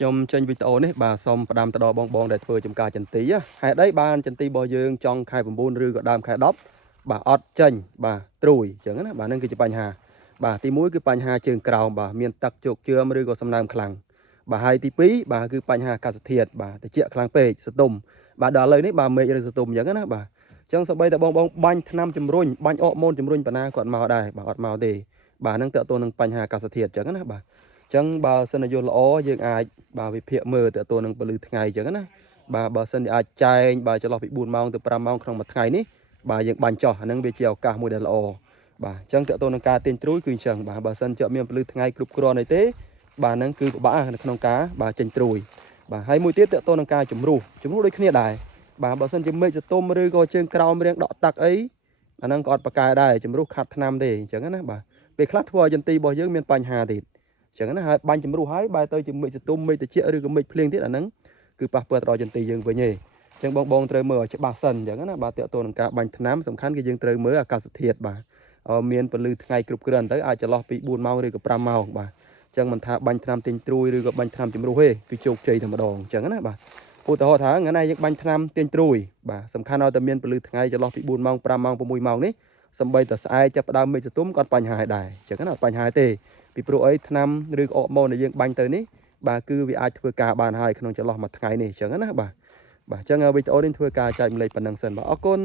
Trong tranh video này bà xong và đam tao bong đểធ្វើចំការចន្ទីហើយđấyបានចន្ទីរបស់យើងចង់ខែ9ឬក៏ដើមខែ10បាទអត់ចេញបាទត្រួយអញ្ចឹងណាបាទនឹងគឺជាបញ្ហាបាទទី1គឺបញ្ហាជើងក្រោមបាទមានទឹកជោគជើមឬក៏សំណើមខ្លាំងបាទហើយទី2បាទគឺបញ្ហាអាកាសធាតុបាទត្រជាក់ខ្លាំងពេកសតុំបាទដល់ឥឡូវនេះបាទមេឃឬសតុំអញ្ចឹងណាបាទអញ្ចឹងសូម្បីតែបងបាញ់ថ្នាំជំរុញបាញ់អកម៉ូនជំរុញបណ្ណាគាត់មកដែរបាទអត់មកទេបាទនឹងតើតើនឹងបញ្ហាអាកាសធាតុអញ្ចឹងណាបាទចឹងបើសិនយកល្អយើងអាចបាទវិភាគមើលទៅនឹងពលឺថ្ងៃអញ្ចឹងណាបាទបើសិនអាចចែងបាទចន្លោះពី4ម៉ោងទៅ5ម៉ោងក្នុងមួយថ្ងៃនេះបាទយើងបាញ់ចោះអានឹងវាជាឱកាសមួយដែលល្អបាទអញ្ចឹងតើតើនឹងការទាញត្រួយគឺអញ្ចឹងបាទបើសិនជាមានពលឺថ្ងៃគ្រប់គ្រាន់អីទេបាទហ្នឹងគឺពិបាកនៅក្នុងការបាទចេញត្រួយបាទហើយមួយទៀតតើតើនឹងការជំរុះដូចគ្នាដែរបាទបើសិនជាមេឃសតុំឬក៏ជើងក្រោមរៀងដក់តាក់អីអាហ្នឹងក៏អត់ប្រកែដែរជំរុះខាត់ថ្នាំទេអញ្ចឹងណាបាទពេលខ្លះធ្វើឲ្យចន្ទីរបស់យើងមានបញ្ហាទៀតចឹងណាហើយបាញ់ជំរុះហើយបែរទៅជាមេឃសតុំមេឃត្រជាក់ឬក៏មេឃភ្លៀងទៀតអាហ្នឹងគឺប៉ះពាល់ដល់ចន្ទីយើងវិញទេចឹងបងត្រូវមើលឲ្យច្បាស់សិនចឹងណាបាទតើតើនឹងការបាញ់ថ្នាំសំខាន់គឺយើងត្រូវមើលអាកាសធាតុបាទមានពលឺថ្ងៃគ្រប់គ្រាន់ទៅអាចចន្លោះពី4ម៉ោងឬក៏5ម៉ោងបាទចឹងមិនថាបាញ់ថ្នាំទិញត្រួយឬក៏បាញ់ថ្នាំជំរុះទេគឺជោគជ័យតែម្ដងចឹងណាបាទឧទាហរណ៍ថាថ្ងៃនេះយើងបាញ់ថ្នាំទិញត្រួយបាទសំខាន់ឲ្យតែមានពលឺថ្ងៃចន្លោះពី4ម៉ោង5ម៉ោង6ម៉ោងនេះសំបីតែស្អែកចាប់ផ្ដើមមេឃសតុំក៏បញ្ហាដែរចឹងណាអត់បញ្ហាទេពីព្រោះអីថ្នាំឬក៏អកម៉ូនដែលយើងបាញ់ទៅនេះបាទគឺវាអាចធ្វើការបានហើយក្នុងចន្លោះមួយថ្ងៃនេះអញ្ចឹងណាបាទអញ្ចឹងវីដេអូនេះធ្វើការចែកម្លែកប៉ុណ្ណឹងសិនបាទអរគុណ